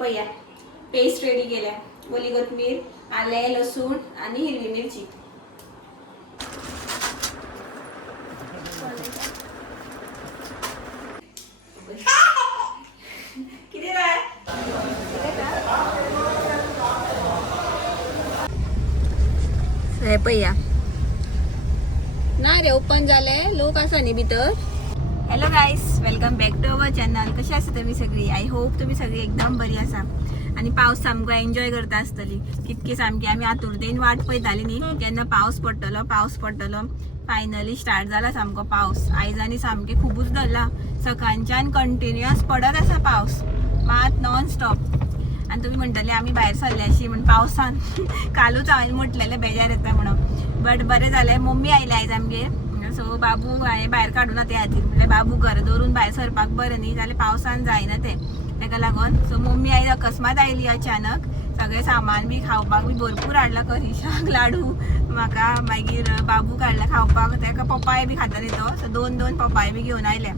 पया paste ready केल्या. ओली कोथिंबीर, आले, लसूण आणि हिरवी मिरची. किती पया ना रे ओपन झालंय. लोक असा नाही भितर. Hello guys, welcome back to our channel. कशी आसा तुम्ही सगळी? आय होप तुम्ही सगळी एकदम बरी आसा आणि पावस सामको एन्जॉय करता आसतली. कितकी सामकी आम्ही आतुरतेन वाट पळयताली न्ही केन्ना पावस पडटलो. फायनली स्टार्ट जाला सामको पावस. आयज आनी सामके खूबच धरला. सकाळच्यान कंटिन्युअस पडत आसा पावस, मात नॉन स्टॉप. आणि तुम्ही म्हणटले आम्ही बाहेर सरले अशी म्हण पावसान. कालूच हांवें म्हटलेलें बेजार येता म्हणून, बट बरें जालें. मम्मी आयले आयज आमगे. सो बाबू हांवें भायर काडूना ते खातीर. म्हणल्यार बाबू घर दवरून भायर सरपाक बरें न्ही, जाल्यार पावसान जायना ते, ताका लागून. सो मम्मी आयज अकस्मात आयली अचानक. सगळें सामान बी खावपाक बी भरपूर हाडला. करिशाक लाडू म्हाका, मागीर बाबूक हाडला खावपाक. ताका पपाय बी खाता तो. सो दोन पपाय बी घेवन आयले.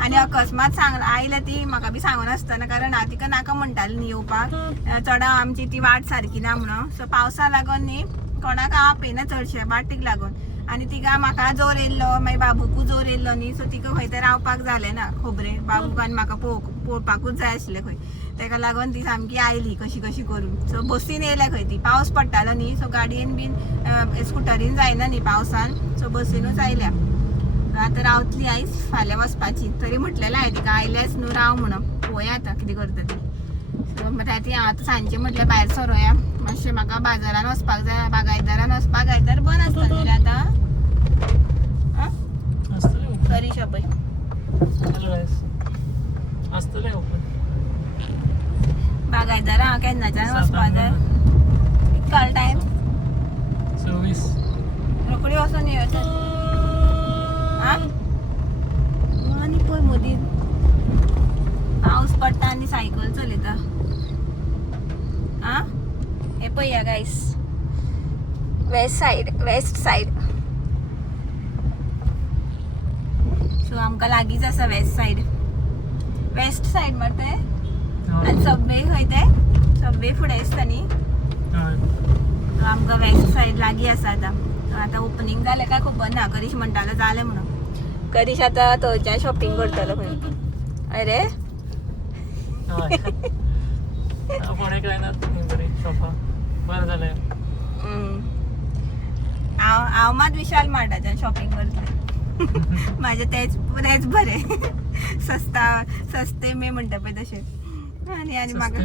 आणि अकस्मात आयले ती म्हाका बी सांगून आसतना, कारण हांव तिका नाका म्हणटाली न्ही येवपाक. चड आमची ती वाट सारकी ना म्हणून. सो पावसा लागून न्ही कोणाक आप येना चडशे वाटीक लागून. आणि तिका म्हाका जोर येयल्लो, मागीर बाबूकू जोर येयल्लो न्ही. सो तिका खंय तर रावपाक जालें ना खोबरें. बाबूक आनी म्हाका पळोवपाकूच जाय आसलें खंय. ताका लागून ती सामकी आयली कशी करून. सो बसीन येयल्या खंय ती. पावस पडटालो न्ही, सो गाडयेन बीन स्कुटरीन जायना न्ही पावसान. सो बसीनूच आयल्या. आतां रावतली आयज, फाल्यां वचपाची. तरी म्हटलेलें हांवें तिका आयल्यास न्हू राव म्हणून. पळोवया आतां कितें करता ती. सो ती आतां सांजचें म्हटल्यार भायर सरोया. मातशें म्हाका बाजारान वचपाक जाय. बागायतदारान वचपाक. बागायतदार बंद आसतलें आतां. करिशा पळय बागायतदारा हांव केन्नाच्यान वचपाक जाय. काल टायम 26 रोखडी वचून येवं आनी पळय मदीं पावस पडटा आनी सायकल चलयता. हे पळया गायस, वेस्ट सायड. सो आमकां लागींच आसा वेस्ट सायड म्हणटा ते. आनी सबवे खंय ते सबवे फुडें दिसता न्ही. आमकां वेस्ट सायड लागीं आसा. आतां ओपनिंग जालें काय खबर ना. करीश म्हणटालो जालें म्हणून. करीश आतां थंयच्यान शॉपिंग करतलो खंय. अरे हांव मात विशाल मार्टाच्यान शॉपिंग करतलें. माझे तेच बरे. सस्ते मे म्हणटा पळय तशें. आनी म्हाका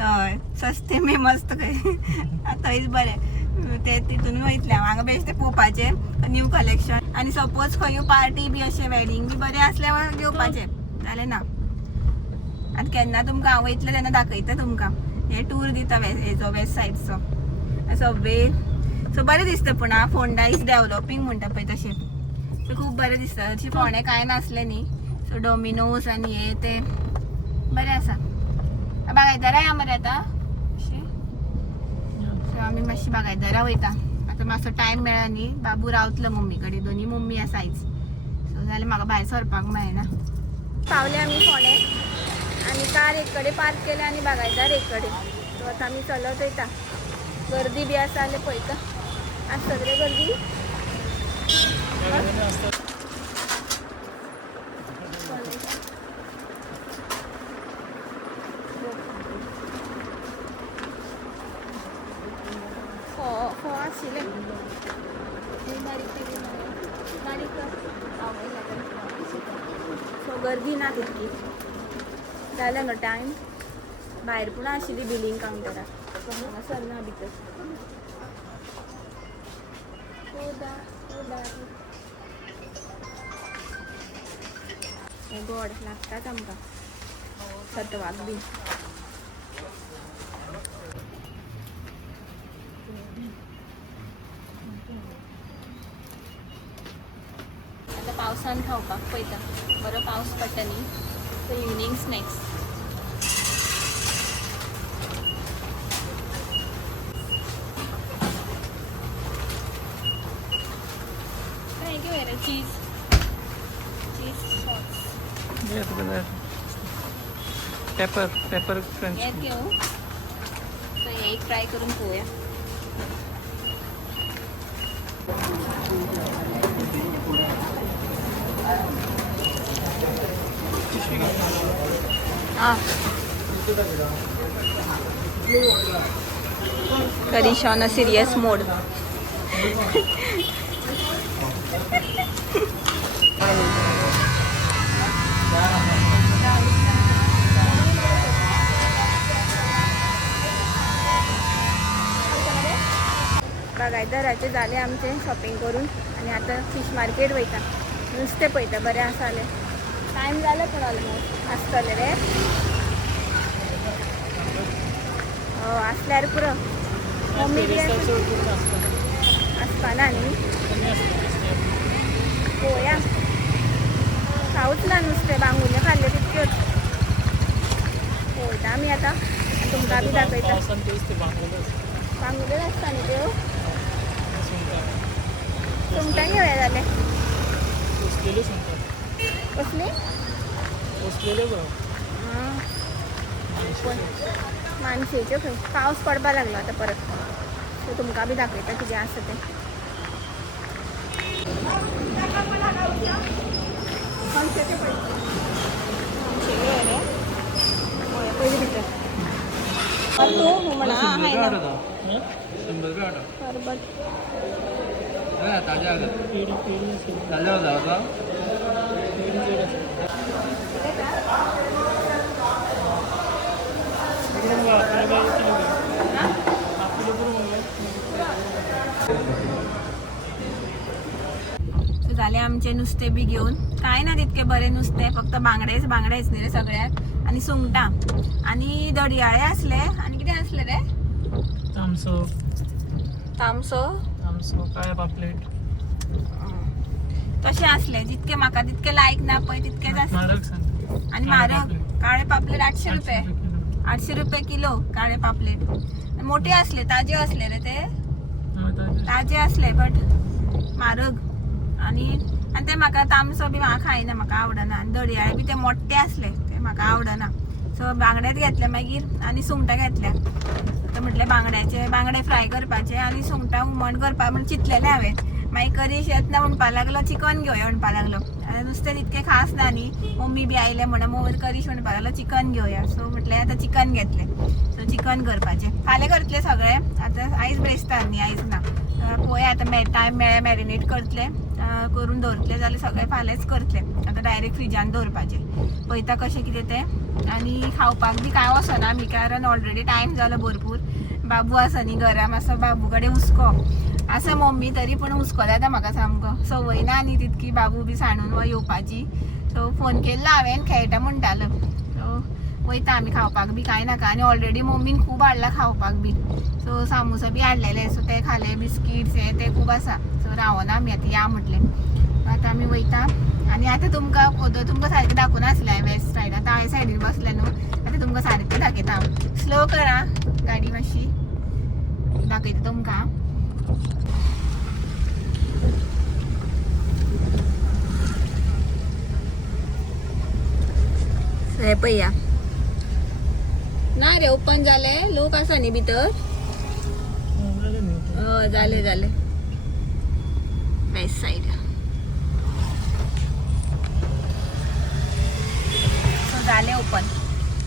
हय सस्ते मे मस्त खंय थंयच बरें. ते तितून वयतलें हांगा बेश्ट तें पळोवपाचें न्यू कलेक्शन. आनी सपोज खंय पार्टी बी अशें वेडिंग बी बरें आसल्यार घेवपाचें, जालें ना. आनी केन्ना तुमकां हांव वयतलें तेन्ना दाखयता तुमकां. हे टूर दिता हेजो वेस्ट सायडचो सबवे. सो बरें दिसता. पूण फोंडा इज डेवलॉपिंग म्हणटा पळय तशें. सो खूब बरें दिसता. हरशीं फोंडे कांय नासलें न्ही. सो डॉमिनोज आनी हे ते बरें आसा. बागायतदारा या मरे आतां. सो आमी मातशी बागायतदारा वयता. आतां मातसो टायम मेळ्ळा न्ही. बाबू रावतलो मम्मी कडेन. दोनी मम्मी आसा आयज. सो जाल्यार म्हाका भायर सरपाक मेळना. पावले आमी फोंडे आनी कार एक कडेन पार्क केल्या आनी बागायतदार एक कडेन. सो आतां आमी चलत वयता. गर्दी बी आसा जाल्यार पळयता. आज सगळे गर्दी आशिल्लें. सो गर्दी ना तितकी. जालें न्हू टायम. भायर पूण आशिल्ली बिलींग कावंटरार. हांगा सरना भितर. गोड लागतात आमकां सत्वाक बी. आतां पावसान खावपाक पळयता. बरो पावस पडटा न्ही. So evening snacks. Cheese sauce. Pepper crunch यात घेऊ तर हे एक फ्राय करून पोया. Karish on a serious mode. बघाय दराचे झाले आमचे शॉपिंग करून आणि आता फिश मार्केट वयता नुसते पळयता बरें आसाले. टायम जालो पण ऑलमोस्ट आसतले रे. असल्यार पुरो मम्मी बी आसपाना न्ही. पळोवया खाऊच ना नुसते बांगुल्ले खाल्ले तितक्योच पळयता आमी आतां तुमकां बी दाखयता. बांगुल्लेच आसता न्ही त्यो. सुंगटां घेवया जाले. कसली मानशेच्यो खंय पावस पडपाक लागलो आतां परत सो तुमकां बी दाखयता कितें आसा तें. पयलीं भितर तूं म्हणा हाय ना बरोबर. झाले आमचे नुस्ते बी घेऊन. काय ना तितके बरे नुसते फक्त बांगडेच न्ही रे सगळ्याक. आणि सुंगटां आणि दडयाळे असले आणि कितें असले रे तामसो काय पापलेट तसे असले. जितके म्हाका तितके लायक ना पळय तितकेच असले. आणि म्हारग काळे पापलेट 800 रुपये 800 रुपये किलो काळे पापलेट. मोठे असले ताजे असले रे ते ताजे असले बट म्हारग. आणि ते म्हाका तामसो बी म्हाका खायना म्हाका आवडना. आणि दडयाळे बी ते मोठे असले ते म्हाका आवडना. सो बांगडेच घेतले मागीर आणि सुंगटां घेतल्या. तर म्हटले बांगडे फ्राय करपाचे आणि सुंगटां हुमण करपा म्हण चिंतलेले हांवें. मागीर करीश येतना म्हणपा लागलो चिकन घेवया म्हणपा लागलो. नुस्तें तितकें खास ना न्ही. मम्मी बी आयले म्हणून करीश म्हणपा लागलो चिकन घेवया. सो म्हटलें आतां चिकन घेतलें. सो चिकन करपाचें फाल्यां करतले सगळे. आतां आयज ब्रेस्तार न्ही आयज ना. पळोवया आतां टायम मेळ्ळ्या मॅरिनेट करतले करून दवरतले जाल्यार सगळे फाल्यांच करतले. आतां डायरेक्ट फ्रिजान दवरपाचें पळयता कशें कितें तें. आणि खावपाक बी कांय वचना आमी कारण ऑलरेडी टायम जालो भरपूर. बाबू आसा न्ही घरा मातसो बाबू कडेन हुस्को आसा. मम्मी तरी पूण हुस्को जाता म्हाका सामको. संवय ना न्ही तितकी बाबू बी सांडून येवपाची. सो फोन केल्लो हांवें खेळटा म्हणटालो. सो वयता आमी खावपाक बी कांय नाका. आनी ऑलरेडी मम्मीन खूब हाडला खावपाक बी. सो सामोसा बी हाडलेले सो ते खाले बिस्किट्स हे ते खूब आसा. सो रावना आमी आतां या म्हटलें. आतां आमी वयता. आणि आता तुमकां सारकें दाखोवन आसलें हांवें वेस्ट सायड. आतां हांवें सायडीन बसलें न्हू. आतां तुमकां सारकें दाखयता हांव. स्लो करा गाडी मातशी दाखयता तुमकां. हे पळया ना रे ओपन जाले. लोक आसा न्ही भितर. जाले वेस्ट सायड. जाले ओपन.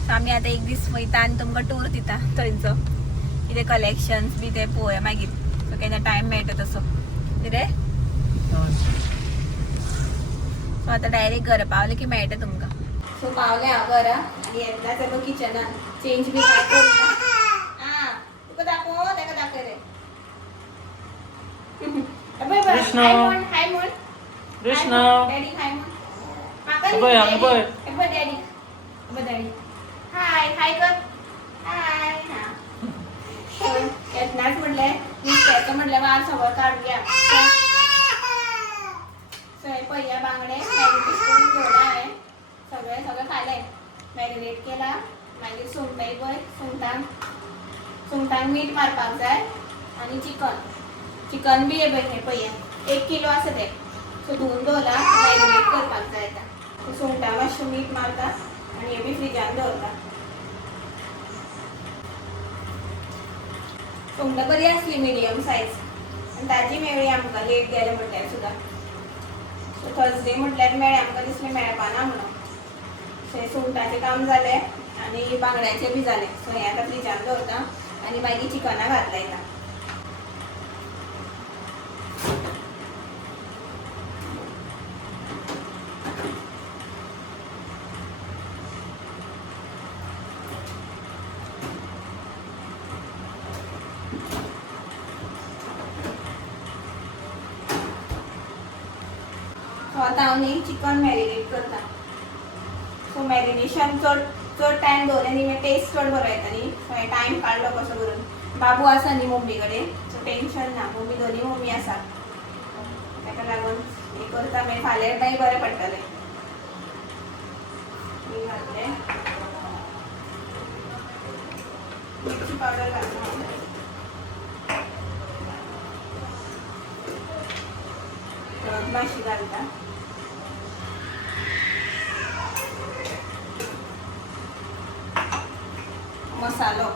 सो आमी आतां एक दीस वयता आनी तुमकां टूर दिता थंयचो कितें कलेक्शन्स बी ते पळोवया मागीर. सो केन्ना टायम मेळटा तसो कितें. सो आतां डायरेक्ट घरा पावले की मेळटा तुमकां. सो पावले हांव घरा आनी येतला चलो किचनान चेंज बी काय करता. तुका दाखोव ताका दाखय रे. हाय म्हण डॅडी हाय म्हण. म्हाका डॅडी डॅडी हाय कर हाय. येतनाच म्हणलें नुस्त्याचं म्हणलें वार सगळं काडुया. सो हे पळया बांगडे मॅरिनेट करून घेवला हांवें. सगळें खालें मॅरिनेट केला. मागीर सुंगटांय पळय सुंगटांक मीठ मारपाक जाय. आनी चिकन बी हे पळया 1 किलो आसा तें. सो धुवन दवरला मॅरिनेट करपाक जाय. आतां सुंगटां मातशें मीठ मारता आनी हे बी फ्रिजान दवरता. सुंगटां बरी असली मिडियम सायज आनी ताजी मेळ्ळी आमकां लेट गेले म्हटल्यार सुद्दां. सो थर्सडे म्हटल्यार मेळ्ळें आमकां दिसलें मेळपाना म्हणून. सो सुंगटाचें काम जालें आनी बांगड्याचें बी जालें. सो हें आतां फ्रिजान दवरता आनी मागीर चिकना घात लायता. सो आतां हांव न्ही चिकन मॅरिनेट करता. सो मॅरिनेशन चड टायम दवरलें न्ही मागीर टेस्ट चड बरो येता न्ही. सो हे टायम काडलो कसो करून. बाबू आसा न्ही मम्मी कडेन सो टेन्शन ना. मम्मी दोनी मम्मी आसा ताका लागून हें करता. मागीर फाल्यां मागीर बरें पडटलें. मीठ घातलें, मिरची पावडर घातली, हळद मातशी घालता. मसालो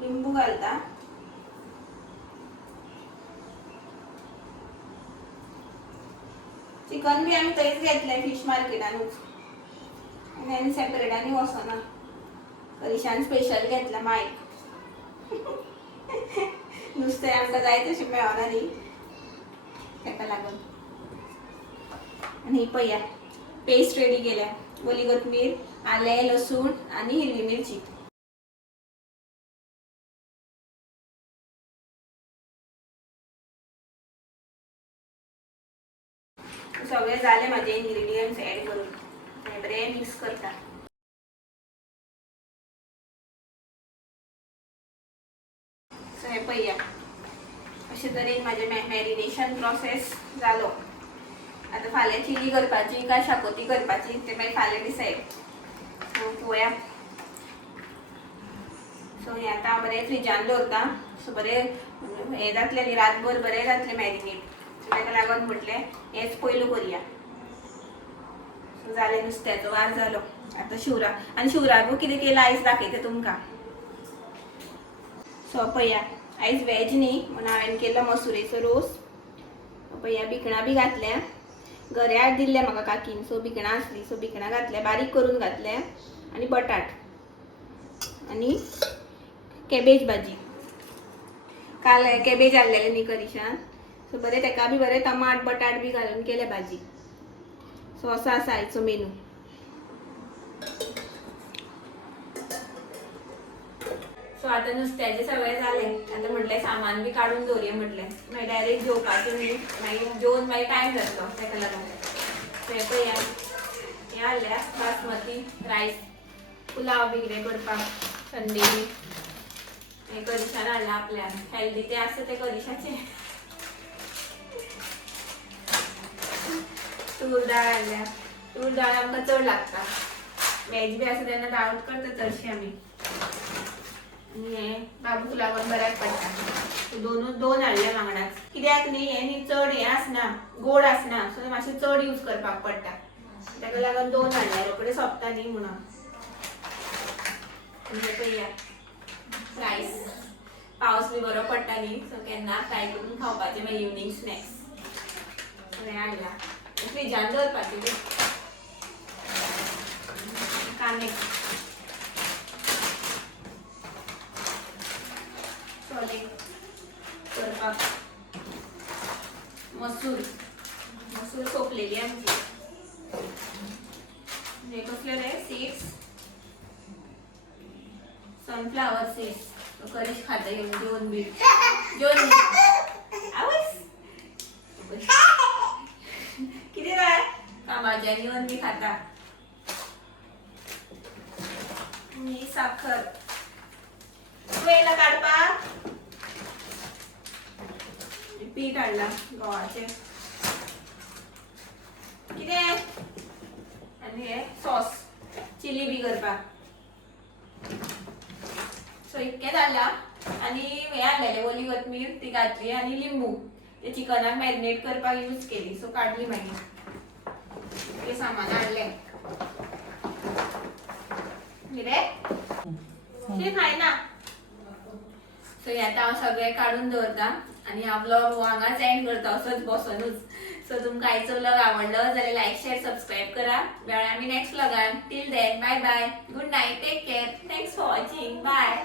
लिंबू घालता. चिकन बी आमी थंयच घेतलें फिश मार्केटानूच आनी आनी सेपरेटांनी वचना. करिशान स्पेशल घेतला मायक. नुस्तें आमकां जाय तशें मेळना न्ही ताका लागून. आनी ही पळया पेस्ट रेडी केल्या. ओली कोथमीर, आलें, लसूण आनी हिरवी मिरची. सगळे जाले माझे इन्ग्रेडियंट्स ऍड करून. हे बरें मिक्स करता. सो हे पळया अशे तरेन म्हाजें मॅरिनेशन प्रोसेस जालो. आतां फाल्यां चिली करपाची काय शाकोती करपाची ते मागीर फाल्यां डिसायड. सो पळोवया. सो हें आतां हांव बरें फ्रिजान दवरता. सो बरें हें जातलें न्ही रातभर बरें जातलें मॅरिनेट. सो ताका लागून म्हटलें हेंच पयलू करया. सो जालें नुस्त्याचो वार जालो. आतां शिवराक आनी शिवराकूय कितें केलां आयज दाखयता तुमकां. सो पळया आयज वॅज न्ही म्हणून हांवें केलो मसुरेचो रोस. पळया भिकणां बी घातल्या. गऱ्याक दिल्ले म्हाका काकीन सो भिकणां आसली सो भिकणां घातल्या बारीक करून घातल्या आनी बटाट आनी कॅबेज भाजी. काल कॅबेज हाडलेलें न्ही करिशान सो बरें ताका बी बरें टमाट बटाट बी घालून केले भाजी. सो असो आसा आयचो मेनू. सो आतां नुस्त्याचें सगळें जालें. आतां म्हटलें सामान बी काडून दवरया म्हटलें मागीर डायरेक्ट जेवपाचें न्ही मागीर जेवन मागीर टायम जातलो ताका लागून. सो हे पळया हें हाडल्या बासमती रायस पुलाव बी कितें करपाक संडे बी. हें करिशान हाडलां आपल्यान हेल्दी तें आसा तें करिशाचें. तूर डाळ हाडल्या. तूर डाळ आमकां चड लागता. वॅज बी आसा तेन्ना डाळूच करता चडशी आमी. आनी हें बाबूक लागून बऱ्याक पडटा. दोन हाडले वांगडाच. कित्याक न्ही हें न्ही चड हें आसना गोड आसना सो मातशें चड यूज करपाक पडटा. ताका लागून 2 हाडल्या रोखडे सोंपता न्ही म्हणून. म्हणजे पळया फ्रायज पावस बी बरो पडटा न्ही सो केन्ना फ्राय करून खावपाचें मागीर इवनिंग स्नॅक्स. हें हाडलां फ्रिजान दवरपाचें बी. कांदे सोले करपाक. मसूर सोंपलेली आमची. हे कसले रे सीड्स सनफ्लावर सीड्स. करीश खाता घेऊन जेवण बी आवस किती जाय कामाच्या जेवण बी खाता. ही साखर वेला काडपाक. पीठ हाडला गव्हाचें कितें आनी हे सॉस चिली बी करपाक. सो इतकें जालां आनी हें हाडलेलें ओली कोथमीर ती घातली आनी लिंबू ते चिकनाक मॅरिनेट करपाक यूज केली. सो काडली मागीर ते सामान हाडलें कितें ते खाय ना. सो आता हांव सगळे काढून दवरता आणि हा ब्लॉग हांगाच एंड करता असोच बसोनूच. सो तुमकां आयचो ब्लॉग आवडलो जाल्यार लाईक शेअर सबस्क्राईब करा. मेळ्या आमी नेक्स्ट ब्लॉगान. Till then bye bye. Good night. Take care. Thanks for watching. Bye.